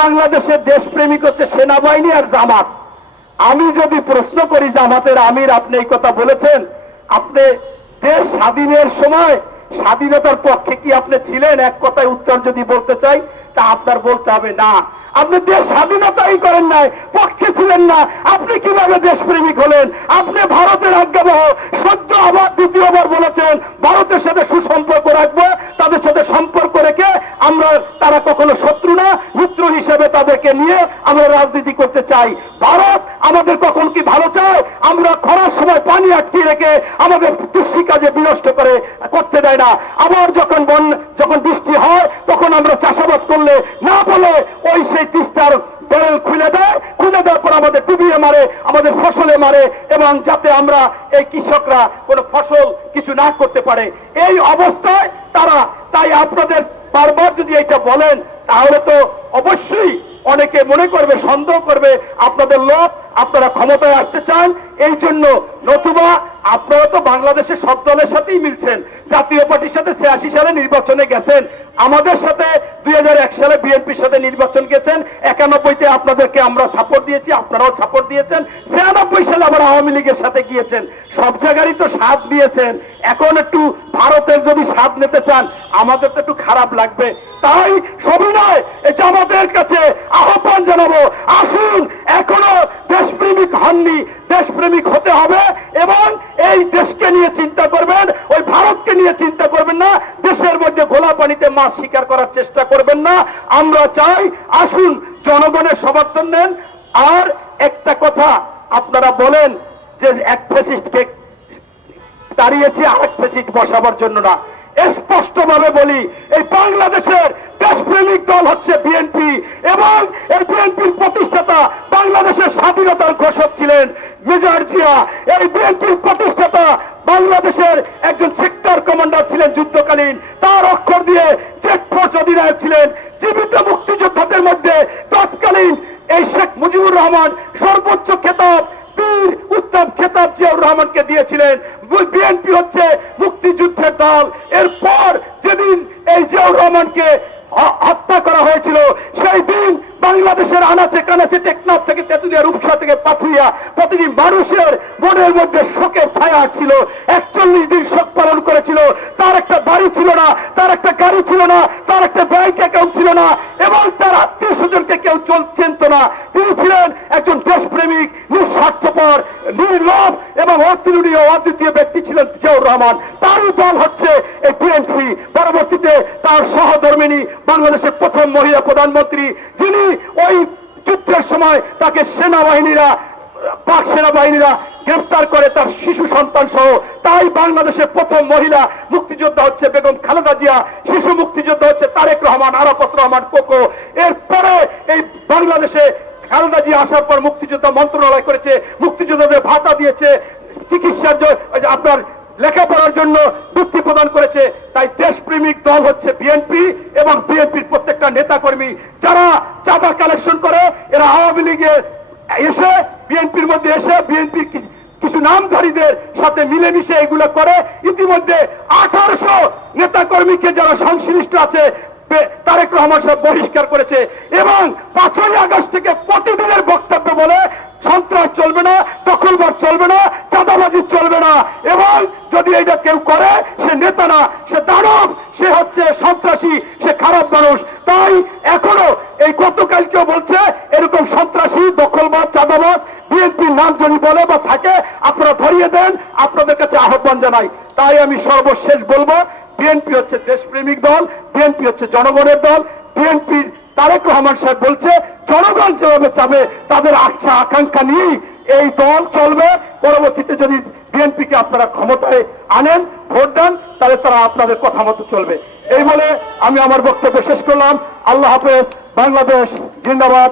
বাংলাদেশের দেশপ্রেমিক হচ্ছে সেনাবাহিনী আর জামাত। আমি যদি প্রশ্ন করি জামাতের আমির, আপনি এই কথা বলেছেন, আপনি দেশ স্বাধীনের সময় স্বাধীনতার পক্ষে কি আপনি ছিলেন? এক কথায় উত্তর যদি বলতে চাই তা আপনার বলতে হবে না, আপনি দেশ স্বাধীনতাই করেন নাই, পক্ষে ছিলেন না। আপনি কিভাবে দেশপ্রেমিক হলেন? আপনি ভারতের আজ্ঞাবহ সদ্য আবার দ্বিতীয়বার বলেছেন ভারতের সাথে সুসম্পর্ক রাখবো, তাদের সাথে সম্পর্ক রেখে আমরা, তারা কখনো শত্রু না, মিত্র হিসেবে তাদেরকে নিয়ে আমরা রাজনীতি করতে চাই। ভারত আমাদের কখন কি ভালো চায়? আমরা খরার সময় পানি আটকিয়ে রেখে আমাদের কৃষিকাজে বিনষ্ট করতে দেয় না। আবার যখন বৃষ্টি হয় তখন আমরা চাষাবাদ করলে না বলে ওই সেই তিস্তার বেল খুলে দেওয়ার পর আমাদের ডুবিয়ে মারে, আমাদের ফসলে মারে, এবং যাতে আমরা এই কৃষকরা কোনো ফসল কিছু না করতে পারে। এই অবস্থায় তারা, তাই আপনাদের বারবার যদি এটা বলেন তাহলে তো অবশ্যই অনেকে মনে করবে, সন্দেহ করবে আপনাদের লোক, আপনারা ক্ষমতায় আসতে চান এই জন্য। নতুবা আপনারা তো বাংলাদেশের সব দলের সাথেই মিলছেন। জাতীয় পার্টির সাথে 86 সালে নির্বাচনে গেছেন, আমাদের সাথে 2001 সালে বিএনপির সাথে নির্বাচন গেছেন, 91-তে আপনাদেরকে আমরা সাপোর্ট দিয়েছি, আপনারাও সাপোর্ট দিয়েছেন, 96 সালে আবার আওয়ামী লীগের সাথে গিয়েছেন, সব জায়গারই তো সাথ দিয়েছেন। এখন একটু ভারতের যদি সাথ নিতে চান আমাদের তো একটু খারাপ লাগবে। তাই সবিনয় জামাতের কাছে আহ্বান জানাবো, আসুন, এখনো দেশপ্রেমিক হননি, দেশপ্রেমিক হতে হবে এবং এই দেশকে নিয়ে চিন্তা করবেন, ওই ভারতকে নিয়ে চিন্তা করবেন না, দেশের মধ্যে ঘোলা পানিতে মাছ শিকার করার চেষ্টা করবেন না। আমরা চাই আসুন জনগণের সমর্থন নেন। আর একটা কথা আপনারা বলেন যে এক ফ্যাসিস্টকে দাঁড়িয়েছি আরেক ফ্যাসিস্ট বসাবার জন্য না। স্পষ্টভাবে বলি, এই বাংলাদেশের দেশপ্রেমিক দল হচ্ছে বিএনপি, এবং এই বিএনপির প্রতিষ্ঠাতা বাংলাদেশের স্বাধীনতার ঘোষক ছিলেন মেজর জিয়া। এই বিএনপির প্রতিষ্ঠাতা বাংলাদেশের একজন সেক্টর কমান্ডার ছিলেন যুদ্ধকালীন, তার অক্ষর দিয়ে জেট ফোর্স অধিনায়ক ছিলেন। জীবিত মুক্তিযোদ্ধাদের মধ্যে তৎকালীন এই শেখ মুজিবুর রহমান সর্বোচ্চ খেতাব, বীর উত্তম খেতাব জিয়াউর রহমানকে দিয়েছিলেন। বিএনপি হচ্ছে মুক্তিযুদ্ধের দল। এরপর যেদিন এই জিয়াউর রহমানকে হত্যা করা হয়েছিল সেই দিন বাংলাদেশের আনাচে কানাচে, টেকনাফ থেকে তেতুলিয়া, রূপসা থেকে পাথুরিয়া, প্রতিটি মানুষের মনের মধ্যে শোকের ছায়া ছিল। 41 দিন শোক পালন করেছিল। তার একটা বাড়ি ছিল না, তার একটা গাড়ি ছিল না, তার একটা ব্যাংক অ্যাকাউন্ট ছিল না, এবং তার আত্মীয় স্বজনকে কেউ চিনত না। তিনি ছিলেন একজন দেশপ্রেমিক, নিঃস্বার্থপর, নির্লোভ এবং অতুলনীয় অদ্বিতীয় ব্যক্তি ছিলেন জিয়াউর রহমান। তারই দল হচ্ছে এই বিএনপি। পরবর্তীতে তার সহধর্মিণী, বাংলাদেশের প্রথম মহিলা প্রধানমন্ত্রী, যিনি ওই যুদ্ধের সময় তাকে পাক সেনাবাহিনীরা গ্রেফতার করে তার শিশু সন্তান সহ। তাই বাংলাদেশের প্রথম মহিলা মুক্তিযোদ্ধা হচ্ছে বেগম খালেদা জিয়া, শিশু মুক্তিযোদ্ধা হচ্ছে তারেক রহমান, আরাফাত রহমান কোকো। এরপরে এই বাংলাদেশে খালেদা জিয়া আসার পর মুক্তিযোদ্ধা মন্ত্রণালয় করেছে, মুক্তিযোদ্ধাদের ভাতা দিয়েছে, চিকিৎসার আপনার লেখাপড়ার জন্য বৃত্তি প্রদান করেছে। তাই দেশপ্রেমিক দল হচ্ছে বিএনপি, এবং বিএনপির প্রত্যেকটা নেতা কর্মী যারা চাঁদা কালেকশন করে, এরা আওয়ামী লীগের এসে বিএনপির মধ্যে এসে বিএনপির কিছু নামধারীদের সাথে মিলেমিশে এগুলো করে। ইতিমধ্যে 1800 নেতা কর্মীকে যারা সংশ্লিষ্ট আছে তারেক রহমান সাহেব বহিষ্কার করেছে, এবং 5ই আগস্ট থেকে প্রতিদিনের বক্তব্য বলে সন্ত্রাস চলবে না, দখলবাদ চলবে না, চাঁদাবাজি চলবে না, এবং যদি এটা কেউ করে সে নেতা না, সে দানব, সে হচ্ছে সন্ত্রাসী, সে খারাপ মানুষ। তাই এখনো এই গতকালকেও বলছে এরকম সন্ত্রাসী, দখলবাদ, চাঁদাবাজ বিএনপির নাম যদি বলে বা থাকে আপনারা ধরিয়ে দেন, আপনাদের কাছে আহ্বান জানাই। তাই আমি সর্বশেষ বলবো, বিএনপি হচ্ছে দেশপ্রেমিক দল, বিএনপি হচ্ছে জনগণের দল। বিএনপির তারেক রহমান সাহেব বলছে জনগণ যেভাবে চাবে তাদের আশা আকাঙ্ক্ষা নিয়েই এই দল চলবে। পরবর্তীতে যদি বিএনপিকে আপনারা ক্ষমতায় আনেন, ভোট দেন, তাহলে তারা আপনাদের কথা মতো চলবে। এই বলে আমি আমার বক্তব্য শেষ করলাম। আল্লাহ হাফেজ। বাংলাদেশ জিন্দাবাদ।